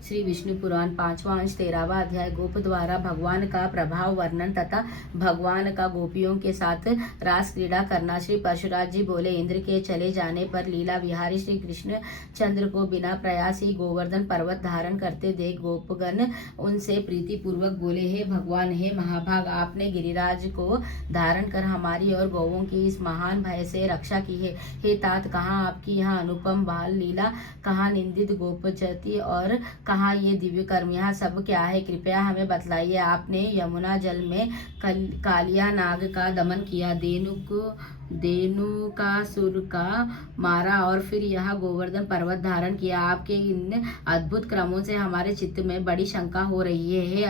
श्री विष्णु पुराण 5वां अंश 13वां अध्याय गोप द्वारा भगवान का प्रभाव वर्णन तथा भगवान का गोपियों के साथ रास क्रीड़ा करना। श्री परशुराम जी बोले, इंद्र के चले जाने पर लीला विहारी श्री कृष्ण चंद्र को बिना प्रयास ही गोवर्धन पर्वत धारण करते देख गोपगण उनसे प्रीति पूर्वक बोले, हे भगवान, हे महाभाग, आपने गिरिराज को धारण कर हमारी और गौवों की इस महान भय से रक्षा की है। हे तात, कहाँ आपकी यह अनुपम बाल लीला, कहाँ निंदित गोपचति और कहाँ ये दिव्य कर्म, यहाँ सब क्या है? कृपया हमें बतलाइए। आपने यमुना जल में कालिया नाग का दमन किया, धेनुकासुर का मारा और फिर यह गोवर्धन पर्वत धारण किया। आपके इन अद्भुत क्रमों से हमारे चित्त में बड़ी शंका हो रही है। हे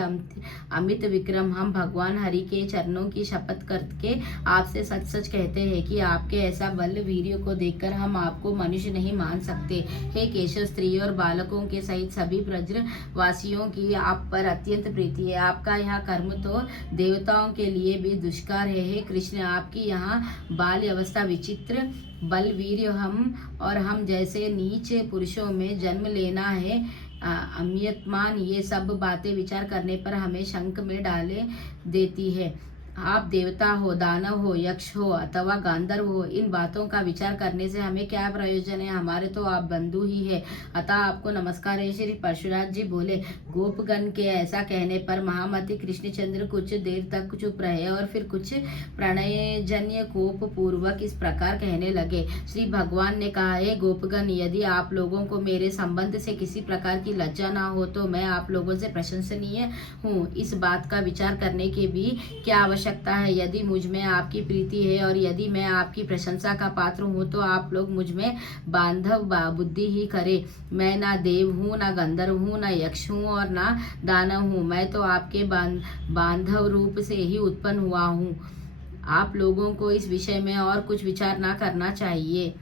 अमित विक्रम, हम भगवान हरि के चरणों की शपथ करके आपसे सच सच कहते हैं कि आपके ऐसा बल वीर्य को देखकर हम आपको मनुष्य नहीं मान सकते। हे केशव, स्त्री और बालकों के सहित सभी ब्रजवासियों की आप पर अत्यंत प्रीति है। आपका यह कर्म तो देवताओं के लिए भी दुष्कर है। हे कृष्ण, आपकी यहाँ बाल्य अवस्था, विचित्र बल, वीर्य, हम जैसे नीच पुरुषों में जन्म लेना है, अम्यतमान, ये सब बातें विचार करने पर हमें शंक में डाले देती है। आप देवता हो, दानव हो, यक्ष हो अथवा गांधर्व हो, इन बातों का विचार करने से हमें क्या प्रयोजन है? हमारे तो आप बंधु ही है, अतः आपको नमस्कार है। श्री परशुराम जी बोले, गोपगण के ऐसा कहने पर महामति कृष्णचंद्र कुछ देर तक चुप रहे और फिर कुछ प्रणयजन्य कोप पूर्वक इस प्रकार कहने लगे। श्री भगवान ने कहा, है गोपगण, यदि आप लोगों को मेरे संबंध से किसी प्रकार की लज्जा ना हो तो मैं आप लोगों से प्रशंसनीय हूँ। इस बात का विचार करने की भी क्या आवश्यकता है? यदि मुझ में आपकी प्रीति है और यदि मैं आपकी प्रशंसा का पात्र हूँ तो आप लोग मुझ में बांधव बुद्धि ही करे। मैं ना देव हूँ, ना गंधर्व हूँ, ना यक्ष हूँ और ना दानव हूँ। मैं तो आपके बांधव रूप से ही उत्पन्न हुआ हूँ। आप लोगों को इस विषय में और कुछ विचार ना करना चाहिए।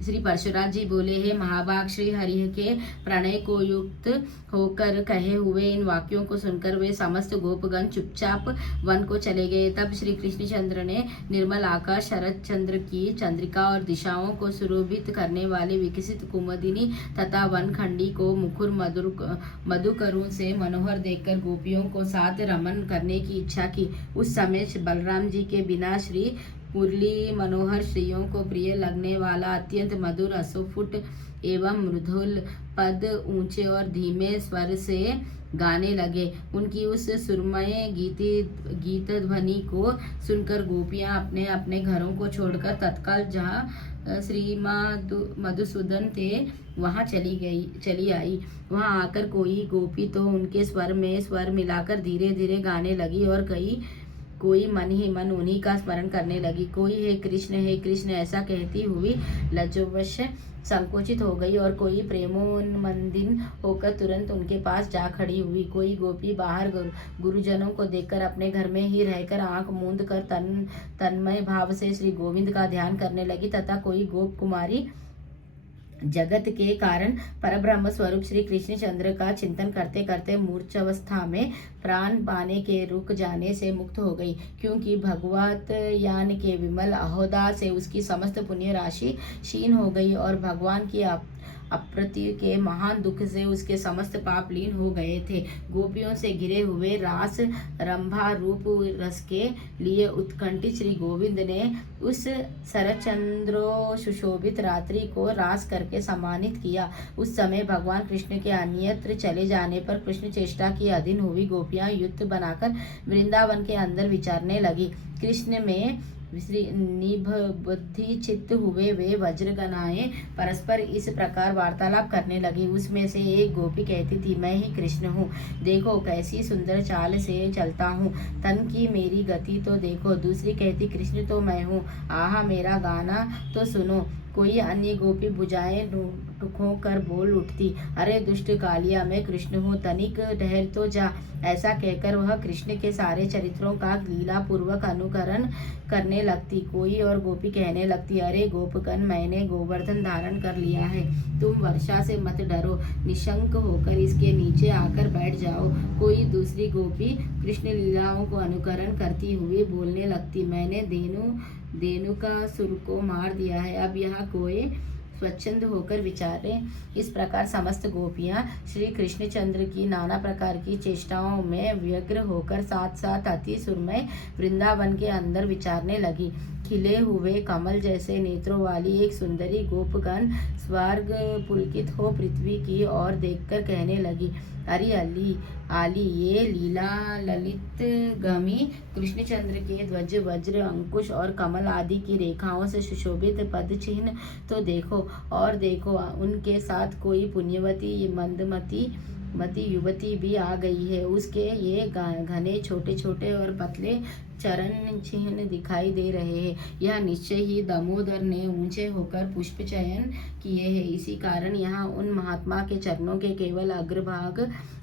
श्री परशुराम जी बोले, हे महाभाग, श्री हरि के प्रणय को युक्त होकर कहे हुए इन वाक्यों को सुनकर वे समस्त गोपगण चुपचाप वन को चले गए। तब श्री कृष्णचंद्र ने निर्मल आकाश, शरद चंद्र की चंद्रिका और दिशाओं को सुशोभित करने वाले विकसित कुमुदिनी तथा वनखंडी को मुखर मधुकरों से मनोहर देखकर गोपियों को साथ रमन करने की इच्छा की। उस समय बलराम जी के बिना श्री मुरली मनोहर स्त्रियों को प्रिय लगने वाला अत्यंत मधुर, असुफुट एवं मृदुल पद ऊंचे और धीमे स्वर से गाने लगे। उनकी उस सुरमय गीत ध्वनि को सुनकर गोपियां अपने अपने घरों को छोड़कर तत्काल जहाँ श्री मधुसूदन थे वहाँ चली आई। वहाँ आकर कोई गोपी तो उनके स्वर में स्वर मिलाकर धीरे धीरे गाने लगी और कोई मन ही मन उन्हीं का स्मरण करने लगी। कोई हे कृष्ण ऐसा कहती हुई लज्जोवश संकोचित हो गई और कोई प्रेमोन्मंदिन होकर तुरंत उनके पास जा खड़ी हुई। कोई गोपी बाहर गुरुजनों को देखकर अपने घर में ही रहकर आंख मूंद कर तन्मय भाव से श्री गोविंद का ध्यान करने लगी तथा कोई गोप कुमारी जगत के कारण परब्रह्म स्वरूप श्री कृष्णचंद्र का चिंतन करते करते मूर्छावस्था में प्राण पाने के रुक जाने से मुक्त हो गई, क्योंकि भगवत यान के विमल अहोदा से उसकी समस्त पुण्य राशि क्षीण हो गई और भगवान की अप्रति के महान दुख से उसके समस्त पाप लीन हो गए थे। गोपियों से घिरे हुए रास रंभा रूप रस के लिए उत्कंठित श्री गोविंद ने उस शरचंद्रो सुशोभित रात्रि को रास करके सम्मानित किया। उस समय भगवान कृष्ण के अन्यत्र चले जाने पर कृष्ण चेष्टा की अधीन हुई गोपियां युक्त बनाकर वृंदावन के अंदर विचारने लगी। कृष्ण में निबुद्धि चित्त हुए वे वज्रगणाएं परस्पर इस प्रकार वार्तालाप करने लगी। उसमें से एक गोपी कहती थी, मैं ही कृष्ण हूँ, देखो कैसी सुंदर चाल से चलता हूँ, तन की मेरी गति तो देखो। दूसरी कहती, कृष्ण तो मैं हूँ, आहा मेरा गाना तो सुनो। कोई अन्य गोपी भुजाएं टुकहो कर बोल उठती, अरे दुष्ट कालिया, मैं कृष्ण हूँ, तनिक ठहर तो जा। ऐसा कहकर वह कृष्ण के सारे चरित्रों का लीला पूर्वक अनुकरण करने लगती। कोई और गोपी कहने लगती, अरे गोपगण, मैंने गोवर्धन धारण कर लिया है, तुम वर्षा से मत डरो, निशंक होकर इसके नीचे आकर बैठ जाओ। कोई दूसरी गोपी कृष्ण लीलाओं को अनुकरण करती हुई बोलने लगती, मैंने धेनुकासुर को मार दिया है, अब यहाँ कोई स्वच्छंद होकर विचारें। इस प्रकार समस्त गोपियां श्री कृष्णचंद्र की नाना प्रकार की चेष्टाओं में व्यग्र होकर साथ साथ अति सुरमय वृंदावन के अंदर विचारने लगी। खिले हुए कमल जैसे नेत्रों वाली एक सुंदरी गोपगण स्वर्ग पुलकित हो पृथ्वी की ओर देखकर कहने लगी, अरे अली आली, ये लीला ललित गमी कृष्णचंद्र के ध्वज वज्र अंकुश और कमल आदि की रेखाओं से सुशोभित पद चिन्ह तो देखो, और देखो उनके साथ कोई पुण्यवती मती युवती भी आ गई है। उसके ये घने छोटे छोटे और पतले चरण चिन्ह दिखाई दे रहे हैं। यह निश्चय ही दामोदर ने ऊंचे होकर पुष्प चयन किए हैं। इसी कारण यहाँ उन महात्मा के चरणों के केवल अग्रभाग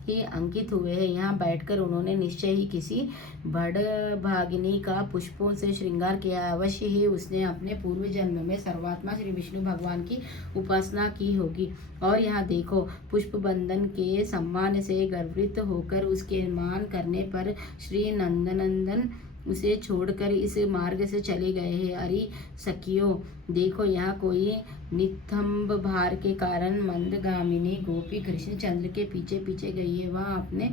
ही अंकित हुए हैं। यहाँ बैठकर उन्होंने निश्चय ही किसी बड़भागिनी का पुष्पों से श्रृंगार किया। अवश्य ही उसने अपने पूर्व जन्म में सर्वात्मा श्री विष्णु भगवान की उपासना की होगी। और यहाँ देखो, पुष्प बंधन के सम्मान से गर्वित होकर उसके मान करने पर श्री नंदनंदन उसे छोड़कर इस मार्ग से चले गए हैं। अरे सखियों, देखो यहाँ कोई नितंब भार के कारण मंदगामिनी गोपी कृष्णचंद्र के पीछे पीछे गई है। वह अपने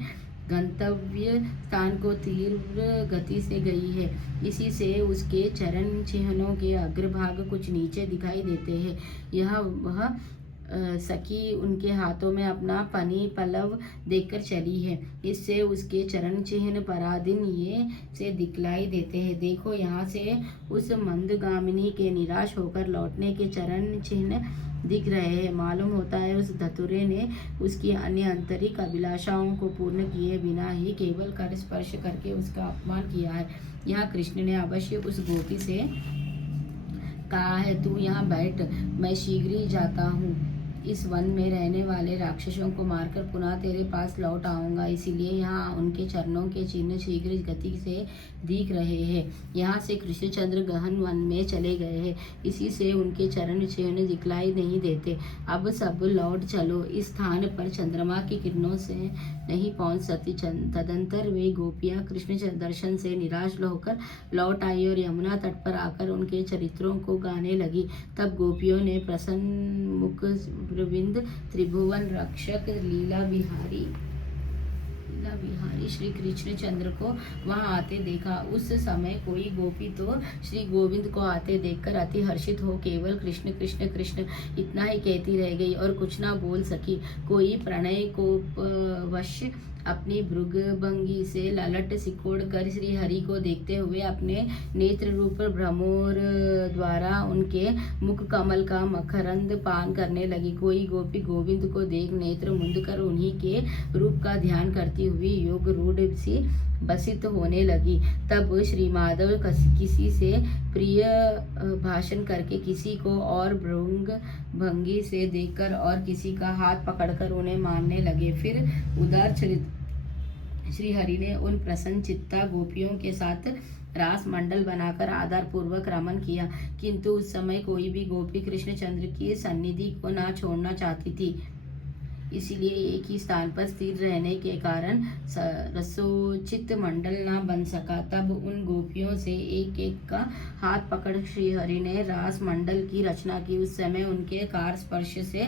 गंतव्य स्थान को तीव्र गति से गई है। इसी से उसके चरण चिन्हों के अग्रभाग कुछ नीचे दिखाई देते हैं। यह वह सखी उनके हाथों में अपना पनी पल्लव देकर चली है। इससे उसके चरण चिन्ह पराधीन ये से दिखलाई देते हैं। देखो, यहाँ से उस मंदगामिनी के निराश होकर लौटने के चरण चिन्ह दिख रहे हैं। मालूम होता है उस धतुरे ने उसकी अन्य आंतरिक अभिलाषाओं को पूर्ण किए बिना ही केवल कर स्पर्श करके उसका अपमान किया है। यहाँ कृष्ण ने अवश्य उस गोपी से कहा है, तू यहाँ बैठ, मैं शीघ्र ही जाता हूँ। इस वन में रहने वाले राक्षसों को मारकर पुनः तेरे पास लौट आऊंगा। इसीलिए यहाँ उनके चरणों के चिन्ह शीघ्र गति से दिख रहे हैं। यहाँ से कृष्णचंद्र गहन वन में चले गए हैं। इसी से उनके चरण चिन्ह दिखलाई नहीं देते। अब सब लौट चलो। इस स्थान पर चंद्रमा की किरणों से नहीं पहुंच सकती। तदंतर वे गोपियाँ कृष्ण दर्शन से निराश होकर लौट आई और यमुना तट पर आकर उनके चरित्रों को गाने लगी। तब गोपियों ने प्रसन्न मुख गोविंद त्रिभुवन रक्षक लीला बिहारी श्री कृष्णचंद्र को वहां आते देखा। उस समय कोई गोपी तो श्री गोविंद को आते देखकर अति हर्षित हो केवल कृष्ण कृष्ण कृष्ण इतना ही कहती रह गई और कुछ ना बोल सकी। कोई प्रणय को वश अपनी भृगभंगी से ललट सिकोड़ कर श्री हरि को देखते हुए अपने नेत्र रूप भ्रमोर द्वारा उनके मुख कमल का मकरंद पान करने लगी। कोई गोपी गोविंद को देख नेत्र मुंद कर उन्हीं के रूप का ध्यान करती हुई योग रूढ़ सी बसित होने लगी। तब श्री माधव किसी से प्रिय भाषण करके, किसी को और भृंग भंगी से देखकर और किसी का हाथ पकड़कर उन्हें मारने लगे। फिर उदार चरित श्री हरि ने उन प्रसन्न चित्ता गोपियों के साथ रास मंडल बनाकर आदर पूर्वक रमन किया, किंतु उस समय कोई भी गोपी कृष्णचंद्र की सन्निधि को ना छोड़ना चाहती थी। इसीलिए एक ही स्थान पर स्थिर रहने के कारण रसोचित मंडल ना बन सका। तब उन गोपियों से एक एक का हाथ पकड़ श्री हरि ने रास मंडल की रचना की। उस समय उनके कार स्पर्श से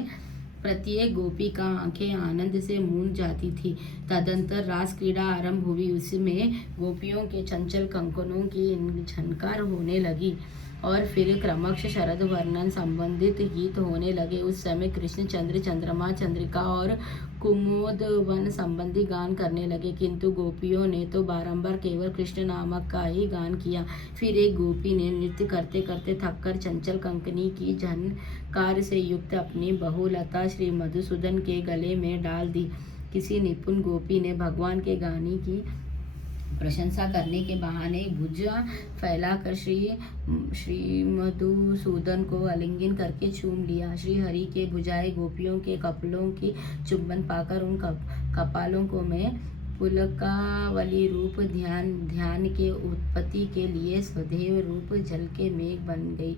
प्रत्येक गोपी का आंखें आनंद से मूंद जाती थी। तदंतर रास क्रीड़ा आरंभ हुई। उसमें गोपियों के चंचल कंकनों की झनकार होने लगी और फिर क्रमश शरद वर्णन संबंधित गीत होने लगे। उस समय कृष्णचंद्र चंद्रमा चंद्रिका और कुमुद वन संबंधी गान करने लगे, किंतु गोपियों ने तो बारंबार केवल कृष्ण नामक का ही गान किया। फिर एक गोपी ने नृत्य करते करते थककर चंचल कंकनी की झनकार से युक्त अपनी बहुलता श्री मधुसूदन के गले में डाल दी। किसी निपुण गोपी ने भगवान के गाने की प्रशंसा करने के बहाने भुजा फैलाकर श्री मधुसूदन को आलिंगन करके चूम लिया। श्री हरि के भुजाएं गोपियों के कपलों की चुंबन पाकर उन कपालों को में पुलकावली रूप ध्यान के उत्पत्ति के लिए स्वदेव रूप जल के मेघ बन गई।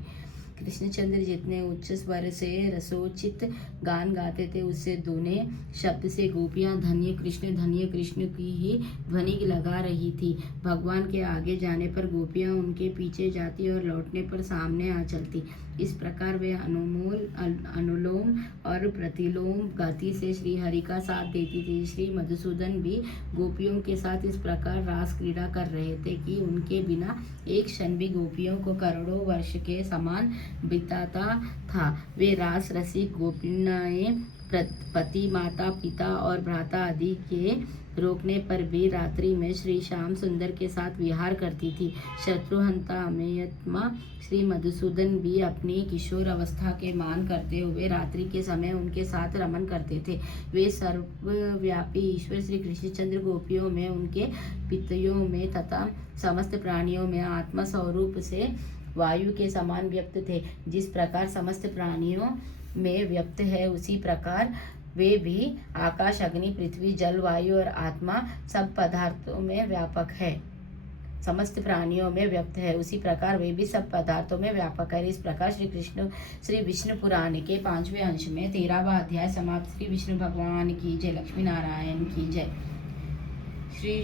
कृष्णचंद्र जितने उच्च स्वर से रसोचित गान गाते थे, उससे दूने शब्द से गोपियां धन्य कृष्ण की ही ध्वनि लगा रही थी। भगवान के आगे जाने पर गोपियां उनके पीछे जाती और लौटने पर सामने आ चलती। इस प्रकार वे अनुलोम और प्रतिलोम गति से श्री हरि का साथ देती थी। श्री मधुसूदन भी गोपियों के साथ इस प्रकार रास क्रीड़ा कर रहे थे कि उनके बिना एक क्षण भी गोपियों को करोड़ों वर्ष के समान बिताता था। वे रास रसिक गोपियाँ पति, माता, पिता और भ्राता आदि के रोकने पर भी रात्रि में श्री श्याम सुंदर के साथ विहार करती थी। शत्रुहंता अमेयत्मा श्री मधुसूदन भी अपनी किशोर अवस्था के मान करते हुए रात्रि के समय उनके साथ रमन करते थे। वे सर्वव्यापी ईश्वर श्री कृष्णचंद्र गोपियों में, उनके पितयों में तथा समस्त प्राणियों में आत्मा स्वरूप से वायु के समान व्यक्त थे। जिस प्रकार समस्त प्राणियों में व्यक्त है, उसी प्रकार वे भी आकाश, अग्नि, पृथ्वी, जल, वायु और आत्मा सब पदार्थों में व्यापक है। समस्त प्राणियों में व्यक्त है, उसी प्रकार वे भी सब पदार्थों में व्यापक है। इस प्रकार श्री विष्णु पुराण के 5वें अंश में 13वां अध्याय समाप्त। श्री विष्णु भगवान की जय। लक्ष्मी नारायण की जय। श्री